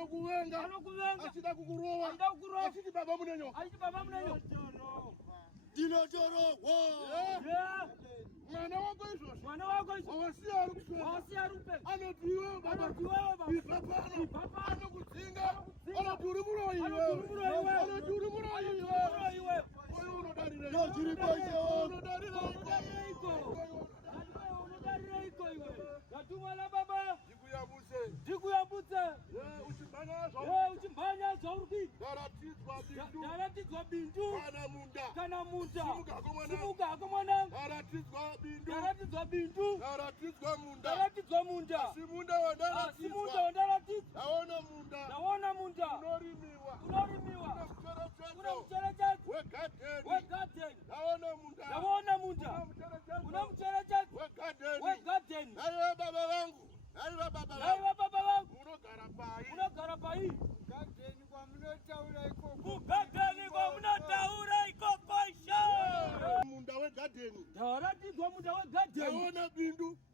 anokuvenga achida kukurowa achiti baba munenyo ndinotorogwa mwana wako izvozvo wawasiya ari kusvera anoti iwe baba ibva pano anokudzinga anoti uri muroyi anoti uri muroyi oyo unodariraiko iwe ndatumwa nababa ndikuyambutse uchimhanya zvauri ndaratidzwa bindu kana munda simuka hako mwanangu ndaratidzwa bindu ndaratidzwa munda asi munda wandaratidzwa ndaona munda unorimiwa una mucherechedzo wegadheni ndaona munda una mucherechedzo wegadheni naiva baba vangu munogara pai Mugadheni kwamunotaura ikoko isha munda wegadheni ndaratidzwa munda wegadheni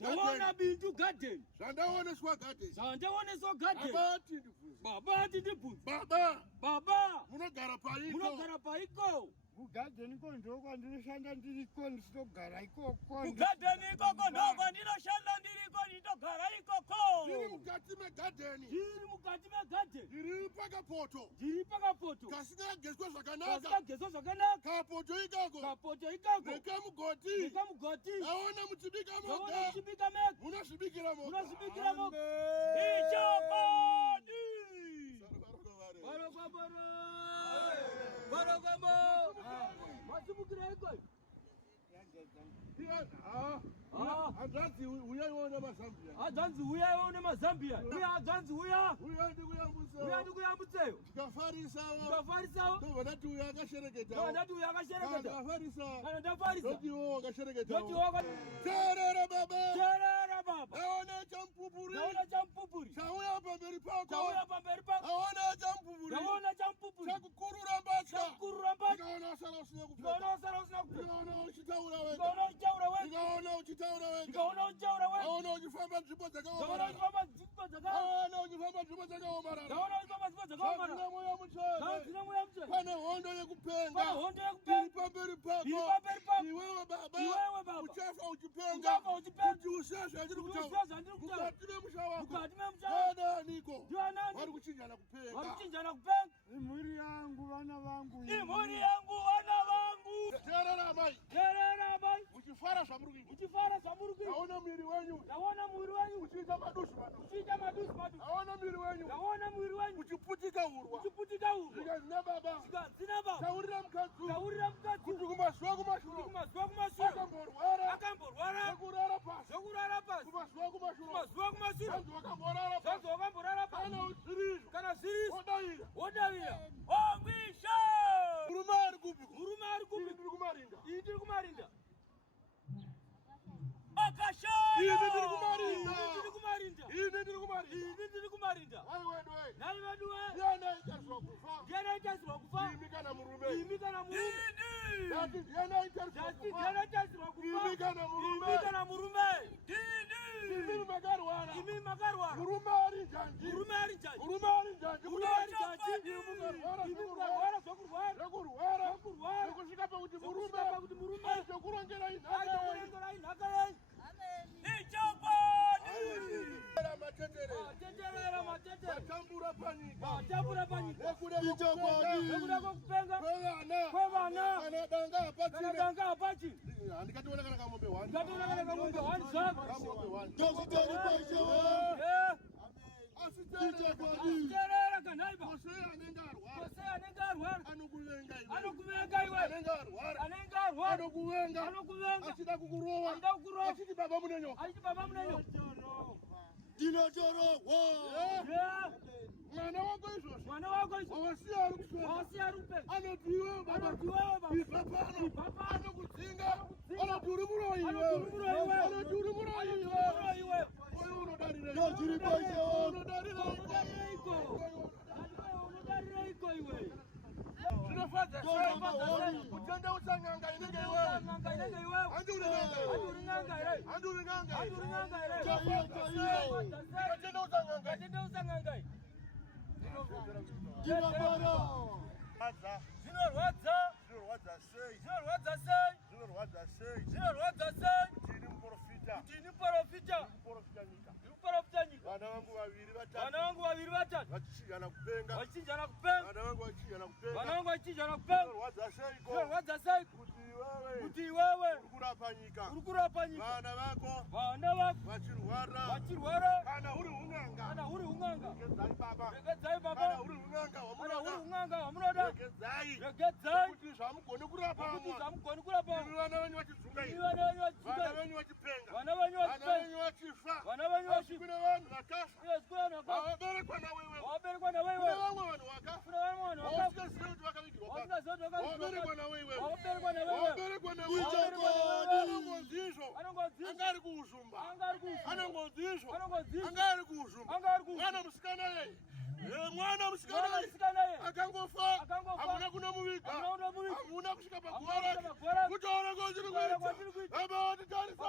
ndaona bindu gadheni zvandaoneswa gadheni baba ati ndibvunze baba munogara paiko Mugadheni ko ndokwandinoshanda ndiriko ndisitogara ikoko mugadheni ikoko ndokwandinoshanda ndiriko nditogara ikoko ndiri mukati megadheni ndiri pakapoto kasinagezwa zvakanaka kapoto ikako nekamugoti aona muchibika moga munozvibikira moga ichokodi masumukira ikoi hanzanzi uyaiona mazambia uya ndikuyambutseyo tikafarisawo ndovandati uyo akashereketawo kana ndafarisa ndotiwo wakashereketawo teerera baba aona champupuri chauya pamberi pako aona champupuri chakukurura mbatya ndikaona usara usina kupfeka ndikaona uchitaura wega aona uchifamba nzvimbo dzakaomarara zvanzina mweya mutsvene pane hondo yekupenga iri pamberi pako iwewe baba uchafa uchipenga kuti usiya zvandiri kutaura mukati memusha wako vadaniko vari kuchinjana kupenga imhuri yangu vana vangu teerera amai uchifara zvamuri kuita aona mwiri wenyu uchiita madusu aona mwiri wenyu uchiputika urwa zvikazina baba taurira mukadzi kuti kumazuva kumashure akamborwara zokurara pasi kumazuva kumashure zvanzi wakamborara pasi kana zvirizvo wodavira ongwisha murume ari kupiko tiri kumarinda ndiri kumarinda nai veduwe ndianaitariswa kufa imi kana murume imi makarwara murume ari njanji zokurwara zokusvika pakuti murume azokurongera inhaka yenyu matambura panyika nekuda kwekupenga kwevana kana danga hapachini handikationa kana kamombe 1 asiterera kanaiba kose anenge arwara anokuvenga iwe anenge arwara anokuvenga achida kukurowa achiti baba munenyo ndinotorogwa mwana wako izvozvo wawasiya ari kusvera anoti iwe baba ibva pano anokudzinga anoti uri muroyi oyo unodariraiko iwe zvinofadza sei kutendeusa n'anga inenge iwewe handuri n'anga here ikatendeusa n'anga Ndinabara. Zvinorwadza sei? Kuti ini muprofita. Vana vangu vaviri vatatu vachichinjana kupenga. Vana vangu vachichinjana kupenga. Zvinorwadza sei? Kuti iwewe uri kurapa nyika. Vana vako vachirwara. Kana uri un'anga. Regedzai baba. Kana uri un'anga wamunoda. regedzai. Kuti zvamugoni kurapa Imi vana venyu vachidzunga imi. vana venyu vachipenga. Vana venyu vachipenga. Vana venyu vachifa. vachifa. Vanhu vakafa. Vaberekwa Vaberekwa nawewe. Kune vamwe vanhu vakafa. Usikazivi kuti vakavigirwa pasi. Waberekwa nawewe. Anongonzizvo. Anga ari kuuzumba. Anongonzizvo. Anga ari kuuzumba. Mwana musikana yeye. Mwana musikana yeye. Akangofa. Hamuna kunomuviga. Hamuna kusvika paguva rake. Kutaura kwachiri kuita. Baba, titarisa.